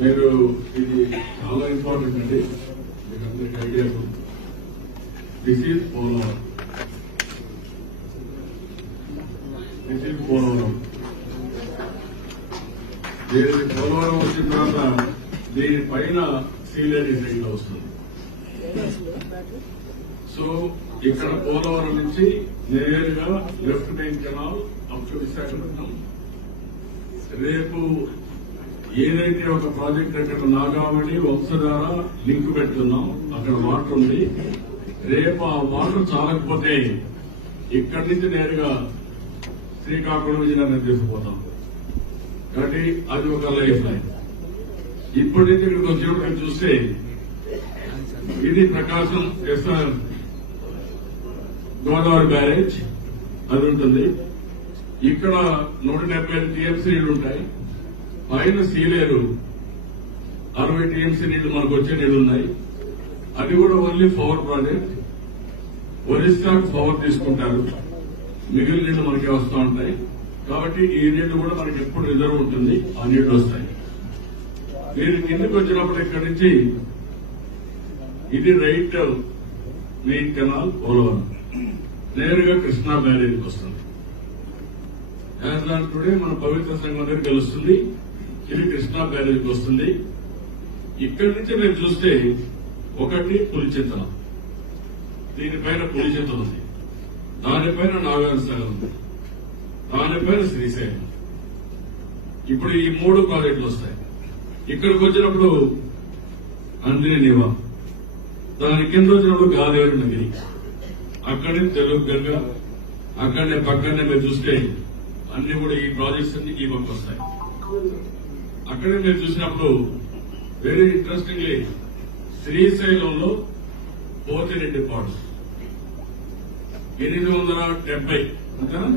మీరు ఇది చాలా ఇంపార్టెంట్ అండి, మీకు అందరికి idea. This is Polavaram. This is Polavaram. దీని పోలవరం వచ్చిన తర్వాత దీనిపైన సీలేరీ సైడ్ లో వస్తుంది. సో ఇక్కడ పోలవరం నుంచి నేరుగా left bank canal up to Visakhapatnam. రేపు ఏదైతే ఒక ప్రాజెక్ట్ అక్కడ నాగావళి వంశధార లింక్ పెడుతున్నాం, అక్కడ వాటర్ ఉంది. రేపు ఆ వాటర్ చాలకపోతే ఇక్కడి నుంచి నేరుగా శ్రీకాకుళం విజయనగరం తీసుకుపోతాం. కాబట్టి అది ఒక లైఫ్ లైన్. ఇప్పటి నుంచి ఇక్కడికి వచ్చినప్పుడు చూస్తే ఇది ప్రకాశం ఎస్ఆర్ గోదావరి బ్యారేజ్ అది ఉంటుంది. ఇక్కడ 175 టీఎంసీ నీళ్లు ఉంటాయి. పైన సీలేరు 60 టీఎంసీ నీళ్లు మనకు వచ్చే నీళ్లు ఉన్నాయి. అది కూడా only power project. Orissa power తీసుకుంటారు, మిగిలిన నీళ్లు మనకి వస్తూ ఉంటాయి. కాబట్టి ఈ నీళ్లు కూడా మనకి ఎప్పుడు రిజర్వ్ ఉంటుంది, ఆ నీళ్లు వస్తాయి. మీరు కిందకి వచ్చినప్పుడు ఇక్కడి నుంచి ఇది రైట్ మెయిన్ కెనాల్ పోలవరం నేరుగా కృష్ణా బ్యారేజ్కి వస్తుంది. యాజ్ ఆన్ టుడే మన పవిత్ర సంఘం దగ్గర కలుస్తుంది. ఇది కృష్ణా బ్యారేజ్కి వస్తుంది. ఇక్కడి నుంచి మీరు చూస్తే ఒకటి పులిచింతల, దీనిపైన పులిచింతల ఉంది, దానిపైన నాగార్జున సాగర్ ఉంది, దానిపైన శ్రీశైలం. ఇప్పుడు ఈ 3 ప్రాజెక్టులు వస్తాయి. ఇక్కడికి వచ్చినప్పుడు అంజనీ నివా, దాని కింద వచ్చినప్పుడు గాదేరు నగిరి, అక్కడే తెలుగు గంగ, అక్కడనే పక్కనే మీరు చూస్తే అన్ని కూడా ఈ ప్రాజెక్ట్స్ అన్ని ఈ పక్క వస్తాయి. అక్కడే మీరు చూసినప్పుడు వెరీ ఇంట్రెస్టింగ్లీ శ్రీశైలంలో పోతిరెడ్డి పాడు 870 అంతేనా,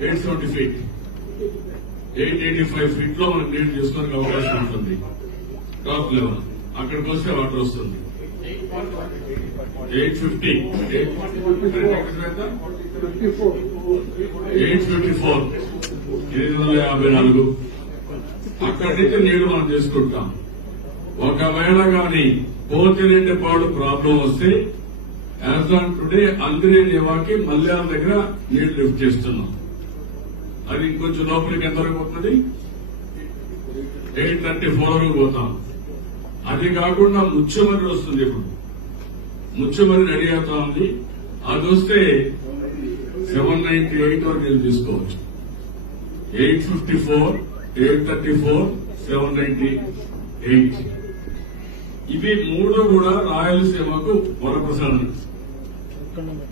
870 ఫీట్, 885 ఫీట్ లో మనకు నీళ్లు చేసుకోవడానికి అవకాశం ఉంటుంది. టాప్ లెవెల్ అక్కడికి వస్తే వాటర్ వస్తుంది. 854 854 అక్కడి నుంచి నీళ్లు మనం చేసుకుంటాం. ఒకవేళ గాని పోతిరెడ్డి పాడు ప్రాబ్లం వస్తే యాజ్ ఆన్ టుడే అందిరే నివాకి మల్యాల దగ్గర నీళ్లు లిఫ్ట్ చేస్తున్నాం. అది ఇంకొంచెం లోపలికి ఎంతవరకు పోతుంది, 834 వరకు పోతాం. అది కాకుండా ముత్యమర్రి వస్తుంది. ఇప్పుడు ముత్యమర్రి రెడీ అవుతా ఉంది. అది వస్తే 798 వరకు నేను తీసుకోవచ్చు. 854, 834, 798 ఇవి 3 కూడా రాయలసీమకు వరప్రసాదం.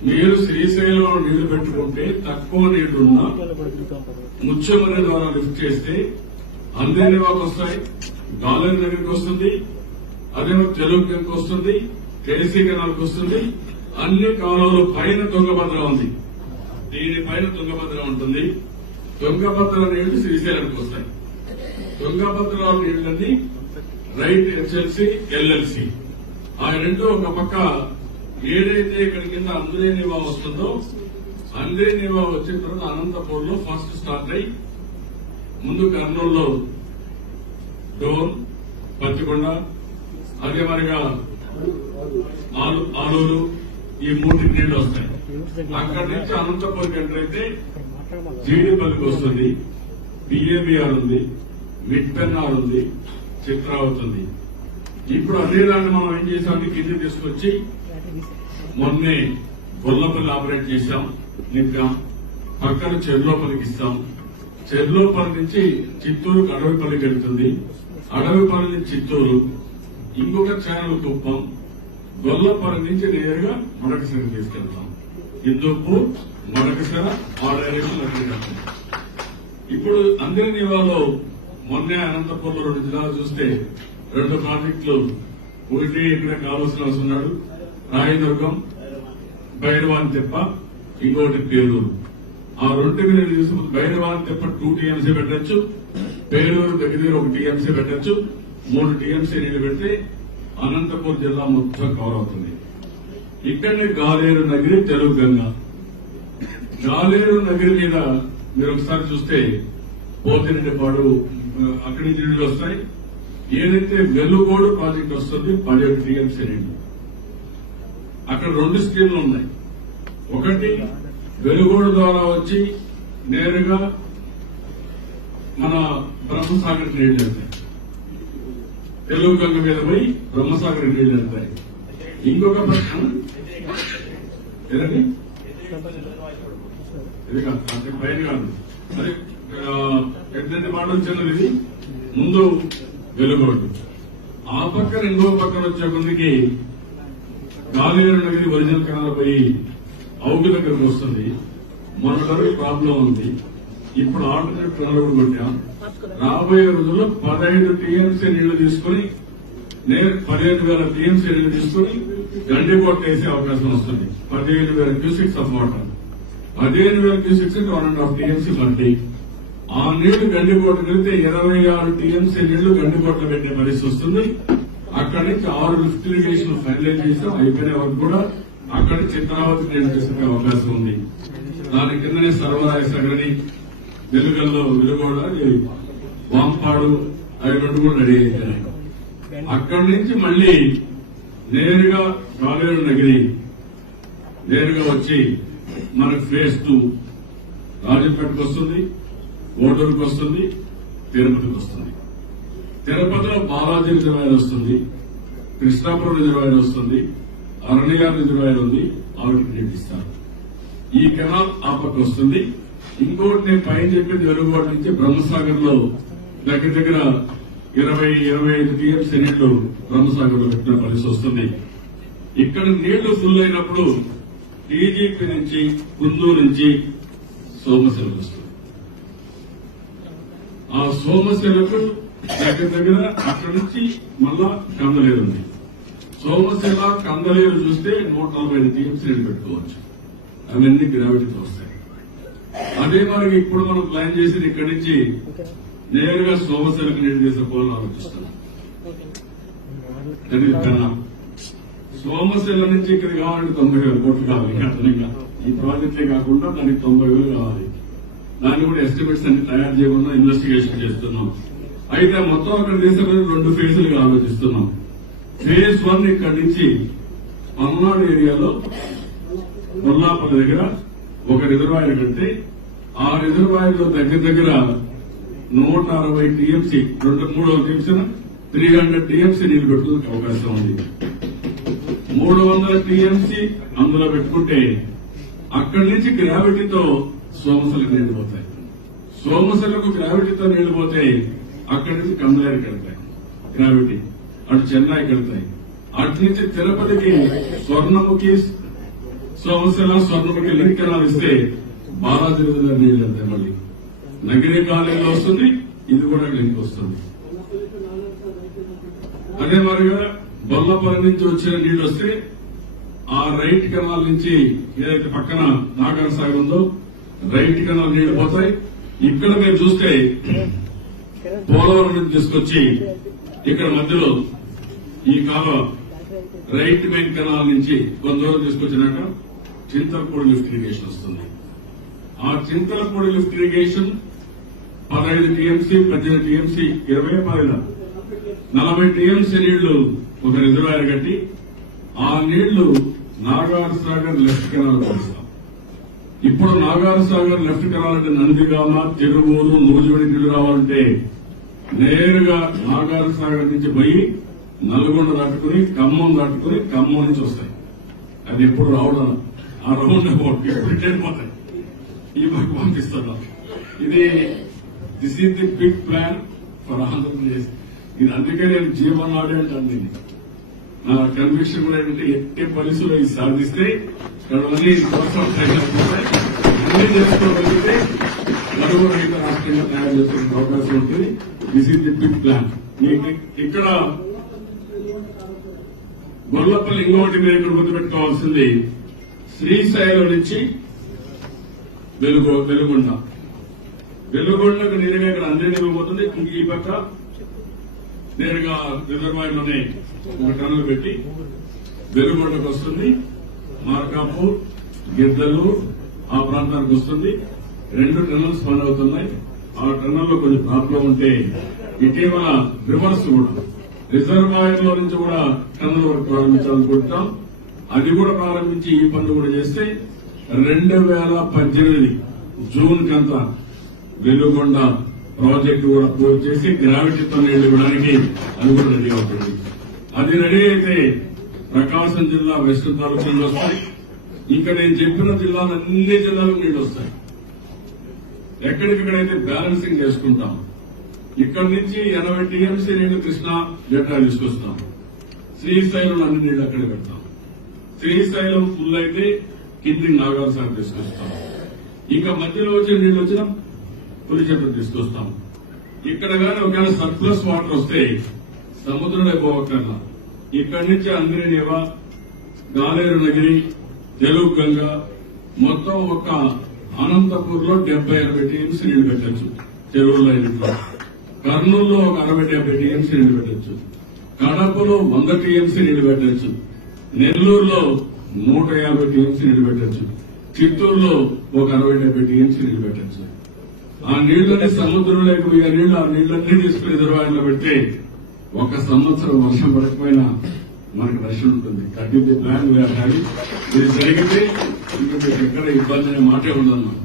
మీరు శ్రీశైలంలో నీళ్లు పెట్టుకుంటే తక్కువ నీళ్లున్నా ముత్యమర్రి ద్వారా లిఫ్ట్ చేస్తే అందరి వాకు వస్తాయి, గాలేరు దగ్గరికి వస్తుంది, అదేమో తెలుగు గంగకి వస్తుంది, కేసీ కెనాల్కి వస్తుంది. అన్ని కాలువలు పైన తుంగభద్ర ఉంది, దీనిపైన తుంగభద్ర ఉంటుంది. తుంగభద్ర నీళ్లు శ్రీశైలంకి వస్తాయి. తుంగభద్ర నీళ్లన్నీ రైట్ హెచ్ఎల్సీ, ఎల్ఎల్సీ ఆ రెండు ఒక పక్క. ఏదైతే ఇక్కడ కింద అందిరే నివా వస్తుందో అందిరే నివా వచ్చిన తర్వాత అనంతపూర్లో ఫస్ట్ స్టార్ట్ అయ్యి ముందు కర్నూలులో డోన్, పత్తికొండ, అదే మరిగా ఆలూరు, ఈ 3 నీళ్లు వస్తాయి. అక్కడి నుంచి అనంతపూర్కి ఎంటర్ అయితే జీడిపల్లికి వస్తుంది, బిఏబిఆర్ ఉంది, మిట్పెన్నార్ ఉంది, చిత్రావతి ఉంది. ఇప్పుడు అదే దాన్ని మనం ఏం చేసామంటే కింద తీసుకొచ్చి మొన్నే గొల్లపల్లి ఆపరేట్ చేశాం, నింపాం. పక్కన చెర్లోపల్లికి ఇస్తాం. చెర్లోపల్లి నుంచి చిత్తూరుకు అడవిపల్లికి వెళ్తుంది, అడవిపల్లి నుంచి చిత్తూరు, ఇంకొక ఛానల్ కుప్పం, గొల్లపల్లి నుంచి నేరుగా మడకసిర తీసుకెళ్తాం. హిందూపూర్, మడకసిర ఆ డైరెక్షన్. ఇప్పుడు అందిరే నివాలో మొన్నే అనంతపూర్లో 2 జిల్లాలు చూస్తే 2 ప్రాజెక్టులు. ఒకటి ఇక్కడ కావాల్సిన వస్తున్నాడు రాయదుర్గం, భైరవాన్ తెప్ప, ఇంకోటి పేరూరు. ఆ 2 మీద చూసి భైరవాన్ తెప్ప 2 టీఎంసీ పెట్టచ్చు, పేరూరు దగ్గర 1 టీఎంసీ పెట్టచ్చు. 3 టీఎంసీ నీళ్లు పెడితే అనంతపూర్ జిల్లా మొత్తం కవర్ అవుతుంది. ఇక్కడనే గాలేరు నగిరి, తెలుగు గంగ. గాలేరు నగిరి మీద మీరు ఒకసారి చూస్తే పోతిరెడ్డిపాడు అక్కడి నుంచి నీళ్లు వస్తాయి. ఏదైతే వెలుగోడు ప్రాజెక్ట్ వస్తుంది 17 టీఎంసీ నీళ్లు. అక్కడ 2 స్కీమ్లు ఉన్నాయి. ఒకటి వెలుగోడు ద్వారా వచ్చి నేరుగా మన బ్రహ్మసాగర్ నీళ్లు వెళ్తాయి, తెలుగు గంగ మీద పోయి బ్రహ్మసాగర్ నీళ్లు వెళ్తాయి. ఇంకొక పక్కన ఏదండి ఇది కాదు, అంటే పైన కాదు, అది పెద్ద మాట వచ్చినది. ఇది ముందు వెలుగోడు, ఆ పక్కన ఇంకో పక్కన వచ్చే కొందికి గాలివేరు నగరి ఒరిజినల్ కెనాల్ పోయి అవుట్ దగ్గరకు వస్తుంది. మొన్నటి ప్రాబ్లం ఉంది. ఇప్పుడు ఆల్టర్నేట్ కెనాల్ కూడా కొట్టాం. రాబోయే రోజుల్లో 15 టీఎంసీ నీళ్లు తీసుకుని 15,000 టీఎంసీ నీళ్లు తీసుకుని గండికోట వేసే అవకాశం వస్తుంది. 15,000 క్యూసిక్స్ ఆఫ్ వాటర్, 15,000 క్యూసిక్స్ అంటే 1.5 టీఎంసీ బట్టి ఆ నీళ్లు గండికోట వెళ్తే 26 టీఎంసీ నీళ్లు గండికోటలో పెట్టే పరిస్థితి వస్తుంది. అక్కడి నుంచి 6 లిఫ్ట్ ఇరిగేషన్ ఫైనలైజ్ చేసాం, అయిపోయిన వరకు కూడా అక్కడి చిత్రావతి నీళ్లు తీసుకునే అవకాశం ఉంది. దాని కిందనే సర్వరాయ సగరని, వెలుగల్లో వెలుగోడ, వాంపాడు అవి 2 కూడా రెడీ అయిపోయినాయి. అక్కడి నుంచి మళ్లీ నేరుగా గాలివేరు నగరి నేరుగా వచ్చి మనకు ఫేజ్ 2 రాజంపేటకు వస్తుంది, ఓటూరుకు వస్తుంది, తిరుపతికి వస్తుంది. తిరుపతిలో బాలాజీ రిజర్వాయర్ వస్తుంది, కృష్ణాపురం రిజర్వాయర్ వస్తుంది, అరణ్యార్ రిజర్వాయర్ ఉంది, ఆవిడకి నీళ్ళు ఇస్తారు. ఈ కెనాల్ ఆ పక్క వస్తుంది. ఇంకోటి నేను పైన చెప్పింది వెలుగోట నుంచి బ్రహ్మసాగర్ లో దగ్గర 20-25 టీఎంసీ నీళ్లు బ్రహ్మసాగర్ లో పెట్టిన పరిస్థితి వస్తుంది. ఇక్కడ నీళ్లు ఫుల్ అయినప్పుడు టీజీపీ నుంచి కుందూరు నుంచి సోమశిలకు వస్తుంది. ఆ సోమశిలకు దగ్గర అక్కడి నుంచి మళ్ళా కందలేరు ఉంది. సోమశిల కందలేరు చూస్తే 145 టీఎంసీ నీళ్లు పెట్టుకోవచ్చు. అవన్నీ గ్రావిటీతో వస్తాయి. అదే మనకి ఇప్పుడు మనం ప్లాన్ చేసి ఇక్కడి నుంచి నేరుగా సోమశిలకు నీళ్లు తీసుకోవాలని ఆలోచిస్తున్నాం. సోమశిల నుంచి ఇక్కడ కావాలంటే 90,000 కోట్లు కావాలి. అదనంగా ఈ ప్రాజెక్టే కాకుండా దానికి 90,000 కావాలి. దాన్ని కూడా ఎస్టిమేట్స్ అన్ని తయారు చేయకుండా ఇన్వెస్టిగేషన్ చేస్తున్నాం. అయితే మొత్తం అక్కడ తీసుకుని 2 ఫేజులుగా ఆలోచిస్తున్నాం. ఫేజ్ 1 ఇక్కడి నుంచి పల్నాడు ఏరియాలో కొల్లాపల్లి దగ్గర ఒక రిజర్వాయర్ కంటే ఆ రిజర్వాయర్ లో దగ్గర 160 టీఎంసీ 300 టీఎంసీ 300 టీఎంసీ నీళ్లు పెట్టుకునే అవకాశం ఉంది. 300 టీఎంసీ అందులో పెట్టుకుంటే అక్కడి నుంచి గ్రావిటీతో సోమశిలకు నీళ్లు పోతాయి. సోమశిలకు గ్రావిటీతో నీళ్లు పోతే అక్కడి నుంచి కందలేరుకి వెళ్తాయి గ్రావిటీ, అటు చెన్నైకి వెళ్తాయి. అటు నుంచి తిరుపతికి స్వర్ణముఖి సోమశిల స్వర్ణముఖి లింక్ కెనాల్ ఇస్తే బాలాజీ రిజర్వాయర్ నీళ్లు వెళ్తాయి. మళ్ళీ నగిరి కాలేజీలో వస్తుంది, ఇది కూడా లింక్ వస్తుంది. అదే మరిగా బొల్లపల్లి నుంచి వచ్చిన నీళ్లు వస్తే ఆ రైట్ కెనాల్ నుంచి ఏదైతే పక్కన నాగర సాగర్ ఉందో రైట్ కెనాల్ నీళ్లు పోతాయి. ఇక్కడ మీరు చూస్తే పోలవరం నుంచి తీసుకొచ్చి ఇక్కడ మధ్యలో ఈ కాలువ రైట్ మెయిన్ కెనాల్ నుంచి కొంత దూరం తీసుకొచ్చినాక చింతలపూడి లిఫ్ట్ ఇరిగేషన్ వస్తుంది. ఆ Chintalapudi lift irrigation 15 TMC 18 TMC 40 TMC నీళ్లు ఒక రిజర్వాయర్ కట్టి ఆ నీళ్లు నాగార్ సాగర్ లెఫ్ట్ కెనాల్ పంపిస్తాం. ఇప్పుడు నాగార్ సాగర్ లెఫ్ట్ కెనాల్ అంటే నందిగామ, తిరువూరు, నూజివీడి నీళ్లు రావాలంటే నేరుగా నాగార్ సాగర్ నుంచి పోయి నల్గొండ దాటుకుని ఖమ్మం నుంచి వస్తాయి. అది ఎప్పుడు రావడం ఆ రౌండ్ ఎప్పుడు వెళ్ళిపోతాయి. ఈ మాకు పంపిస్తున్నాం. This is the big plan for Andhra Pradesh. ఇది అందుకే నేను జీవన్ ఆడి అంటాను. నా కన్విక్షన్ కూడా ఏంటంటే ఎట్టి పరిస్థితుల్లో ఇది సాధిస్తే అన్ని చేసుకోగలిగితే నలుగురు రైతు రాష్ట్రంగా తయారు చేసుకునే అవకాశం ఉంటుంది. This is the big plan. ఇక్కడ గొల్లపల్లి ఇంకోటి మీరు ఇక్కడ గుర్తుపెట్టుకోవాల్సింది శ్రీశైలం నుంచి వెలుగొండకు నేరుగా ఇక్కడ అందరినీ ఇవ్వబోతుంది. ఈ పక్క నేరుగా రిజర్వాయర్ లోనే ఒక టన్నులు పెట్టి వెలుగొండకు వస్తుంది. మార్కాపూర్, గిద్దలు ఆ ప్రాంతానికి వస్తుంది. 2 టన్నల్స్ పని అవుతున్నాయి. ఆ టన్నల్లో కొంచెం ప్రాబ్లం ఉంటే ఇటీవల రివర్స్ కూడా రిజర్వాయర్ లో నుంచి కూడా టన్నుల వరకు ప్రారంభించాలనుకుంటున్నాం. అది కూడా ప్రారంభించి ఈ పనులు కూడా చేస్తే 2018 జూన్ కంతా వెలుగొండ ప్రాజెక్టు కూడా పూర్తి చేసి గ్రావిటీతో నీళ్లు ఇవ్వడానికి అది కూడా రెడీ అవుతుంది. అది రెడీ అయితే ప్రకాశం జిల్లా వెస్ట్ తాలూకు నీళ్లు వస్తాయి. ఇంకా నేను చెప్పిన జిల్లాలు అన్ని జిల్లాలకు నీళ్లు వస్తాయి. ఎక్కడికక్కడైతే బ్యాలెన్సింగ్ చేసుకుంటాం. ఇక్కడి నుంచి 80 టీఎంసీ నీళ్లు కృష్ణా డెల్టా తీసుకొస్తాం. శ్రీశైలం అన్ని నీళ్లు అక్కడే పెడతాం. శ్రీశైలం ఫుల్ అయితే కింది నాగార్ సార్ తీసుకొస్తాం. ఇంకా మధ్యలో వచ్చే నీళ్లు వచ్చినా పులి చెట్టు తీసుకొస్తాం. ఇక్కడ కానీ ఒకవేళ సర్ప్లస్ వాటర్ వస్తే సముద్రంలో పోవక్కర్లా ఇక్కడి నుంచి అంద్రేనివ, గాలేరు నగిరి, తెలుగు గంగ మొత్తం ఒక అనంతపూర్ లో 70-80 టీఎంసీ నీళ్లు పెట్టచ్చు. చెరువుల్లో ఇంట్లో కర్నూలులో ఒక 60-70 టీఎంసీ నీళ్లు పెట్టచ్చు. కడపలో 100 టీఎంసీ నీళ్లు పెట్టచ్చు. నెల్లూరులో 150 టీఎంసీ నీళ్లు పెట్టచ్చు. చిత్తూరులో ఒక 60-70 టీఎంసీ నీళ్లు పెట్టచ్చు. ఆ నీళ్లని సముద్రంలోకి పోయే నీళ్లు ఆ నీళ్లన్నీ తీసుకుని రిజర్వాయర్లో పెడితే ఒక సంవత్సరం వర్షం పడకపోయినా మనకు రక్షణ ఉంటుంది. కట్టింది ప్లాన్ వేయాలి. ఇది జరిగితే ఇంకా మీకు ఎక్కడ ఇబ్బంది అనే మాటే ఉందన్నాం.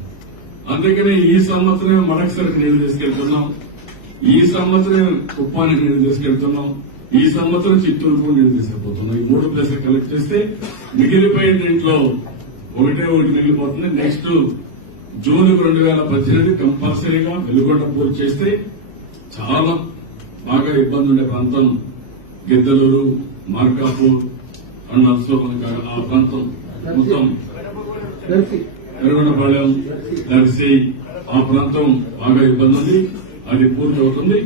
అందుకని ఈ సంవత్సరం మడకసరికి నీళ్లు తీసుకెళ్తున్నాం. ఈ సంవత్సరం కుప్పానికి నీళ్లు తీసుకెళ్తున్నాం. ఈ సంవత్సరం చిత్తూరుకు నీళ్లు తీసుకెళ్తున్నాం. ఈ 3 ప్లేసులు కలెక్ట్ చేస్తే మిగిలిపోయిన దీంట్లో ఒకటి మిగిలిపోతుంది. నెక్స్ట్ జూన్ 2018 కంపల్సరీగా వెలుగొండ పూర్తి చేస్తే చాలా బాగా ఇబ్బంది ఉండే ప్రాంతం గిద్దలూరు, మార్కాపూర్ అండ్ ఆల్సో మనకు ఆ ప్రాంతం మొత్తం ఎర్రగొండపాలెం, దర్శి ఆ ప్రాంతం బాగా ఇబ్బంది ఉంది. అది పూర్తి అవుతుంది.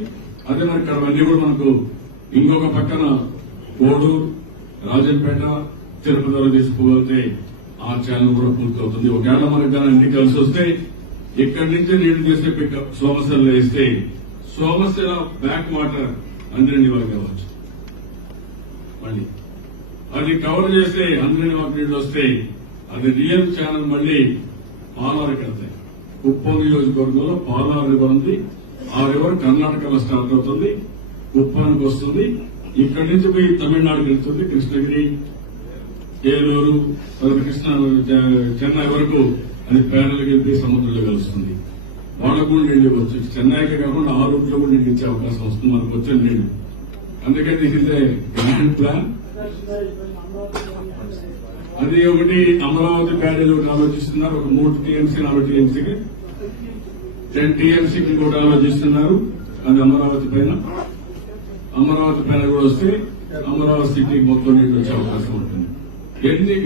అదే మరి ఇక్కడ అన్ని కూడా మనకు ఇంకొక పక్కన కోడూరు, రాజంపేట, తిరుపతిలో తీసుకుపోతే ఆ ఛానల్ కూడా పూర్తి అవుతుంది. ఒకవేళ మనకు కానీ అన్ని కలిసి వస్తే ఇక్కడి నుంచి నీళ్లు చేసే సోమశిలలో వేస్తే సోమశిల బ్యాక్ వాటర్ అంద్రేనివాగ్ కావచ్చు. మళ్ళీ అది కవర్ చేస్తే అంద్రేనివాగ్ నీళ్లు వస్తే అది రియల్ ఛానల్ మళ్ళీ పాలారుకి వెళ్తాయి. కుప్పం నియోజకవర్గంలో పాలారు రివర్ ఉంది. ఆ రివర్ కర్ణాటకలో స్టార్ట్ అవుతుంది, కుప్పానికి వస్తుంది. ఇక్కడి నుంచి పోయి తమిళనాడుకి వెళ్తుంది. కృష్ణగిరి, ఏలూరు, చెన్నై వరకు అది ప్యానల్కి వెళ్ళి సముద్రంలో కలుస్తుంది. వాళ్ళకు కూడా నీళ్లు ఇవ్వచ్చు. చెన్నైకి కాకుండా ఆ రూట్లో కూడా నీళ్ళు ఇచ్చే అవకాశం వస్తుంది మనకు వచ్చే నీళ్లు. అందుకే this is a grand plan. అది ఒకటి అమరావతి ప్యాడేజ్ ఒకటి ఆలోచిస్తున్నారు. ఒక 3 టీఎంసీ 40 టీఎంసీకి 10 టీఎంసీకి కూడా ఆలోచిస్తున్నారు. అది అమరావతి పైన కూడా వస్తే అమరావతి సిటీకి మొత్తం నీళ్లు వచ్చే అవకాశం ఉంటుంది.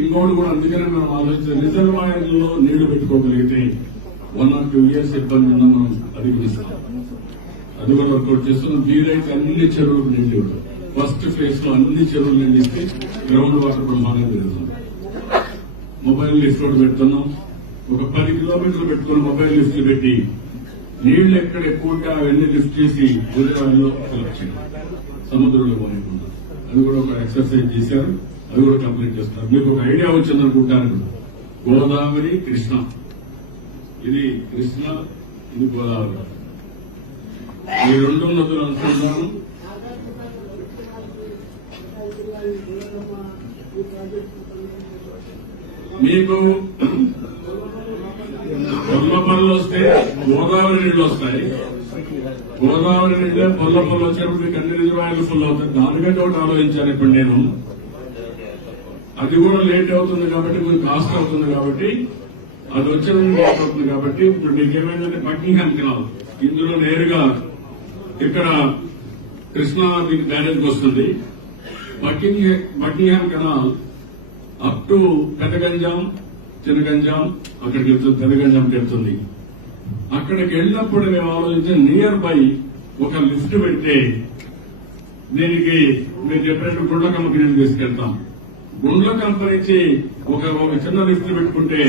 ఇంకోటి కూడా అందుకనే మనం ఆలోచించాలి. రిజర్వాయర్లలో నీళ్లు పెట్టుకోగలిగితే 1 or 2 years ఇబ్బంది ఉన్నా మనం అధిగమిస్తాం. అది కూడా వర్కౌట్ చేస్తున్నాం. వీలైతే అన్ని చెరువులకు నీళ్లు ఇవ్వడం. ఫస్ట్ ఫేజ్ లో అన్ని చెరువులు నిండిస్తే గ్రౌండ్ వాటర్ బ్రహ్మాండంగా పెరుగుతుంది. మొబైల్ లిఫ్ట్ కూడా పెడుతున్నాం. ఒక 10 కిలోమీటర్లు పెట్టుకుని మొబైల్ లిఫ్ట్లు పెట్టి నీళ్లు ఎక్కడ ఎక్కువగా అవన్నీ లిఫ్ట్ చేసి రిజర్వాయర్లో కలెక్ట్ చేయడం, సముద్రంలో పోనీకుండా అది కూడా ఒక ఎక్సర్సైజ్ చేశారు. అది కూడా కంప్లీట్ చేస్తున్నారు. మీకు ఒక ఐడియా వచ్చిందనుకుంటాను. గోదావరి, కృష్ణ, ఇది కృష్ణ, ఇది గోదావరి, ఈ 2 నదులు అనుకుంటున్నాను. మీకు పొల్లపల్లి వస్తే గోదావరి నీళ్లు వస్తాయి. గోదావరి నీళ్ళే పొల్లపల్లి వచ్చినప్పుడు మీకు అన్ని రిజర్వాయర్లు ఫుల్ అవుతాయి. దానికంటే ఒకటి ఆలోచించాను ఇప్పుడు నేను. అది కూడా లేట్ అవుతుంది కాబట్టి మీకు కాస్ట్ అవుతుంది కాబట్టి అది వచ్చేది లేట్ అవుతుంది కాబట్టి ఇప్పుడు మీకు ఏమైందంటే బకింగ్హామ్ కెనాల్ ఇందులో నేరుగా ఇక్కడ కృష్ణా దీనికి బ్యారేజ్కి వస్తుంది. Buckingham canal up to Pedaganjam, Chinnaganjam అక్కడికి వెళ్తుంది, పెదగంజాంకి వెళ్తుంది. అక్కడికి వెళ్ళినప్పుడు మేము ఆలోచించి నియర్ బై ఒక లిఫ్ట్ పెడితే దీనికి మీరు చెప్పినట్టు గుండ్లకమ్మకి నీళ్ళు తీసుకెళ్తాం. గుండ్లకమ్మ నుంచి ఒక చిన్న లిఫ్ట్ పెట్టుకుంటే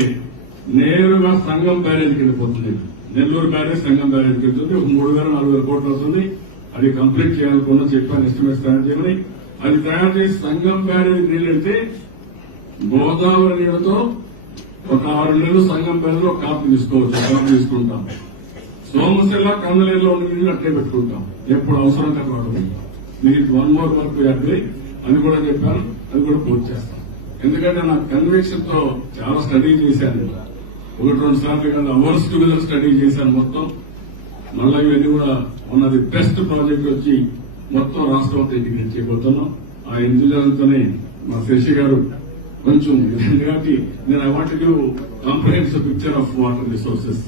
నేరుగా సంగం బ్యారేజ్కి వెళ్ళిపోతుంది. నెల్లూరు బ్యారేజ్ సంగం బ్యారేజ్కి వెళ్తుంది. ఒక 3,000-4,000 కోట్లు అవుతుంది. అది కంప్లీట్ చేయాలనుకున్నా చెప్పాను, ఎస్టిమేట్స్ తయారు చేయమని. అది తయారు చేసి సంగం బ్యారేజ్ నీళ్ళు వెళ్తే గోదావరి నీళ్లతో ఒక 6 నెలలు సంగం బ్యారేజ్ ఒక కాపు తీసుకోవచ్చు. కాపు తీసుకుంటాం. సోమశిల, కందలేరులో ఉన్న నీళ్లు అట్లే పెట్టుకుంటాం. ఎప్పుడు అవసరం కాబట్టి మీరు 1 more వర్క్ అగ్రి అని కూడా చెప్పాను, అది కూడా పూర్తి చేస్తాను. ఎందుకంటే నా కన్విక్షన్ తో చాలా స్టడీ చేశాను, 1-2 సార్లు కదా అవర్స్ టుగెదర్ స్టడీ చేశాను మొత్తం. మళ్ళీ ఇవన్నీ కూడా ఉన్నది బెస్ట్ ప్రాజెక్ట్ వచ్చి మొత్తం రాష్ట్రం అంతా ఇంటిగ్రేట్ చేయబోతున్నాం. ఆ ఎంతోనే మా శశి గారు కొంచెం ఎందుకంటే నేను I want give comprehensive picture of water resources.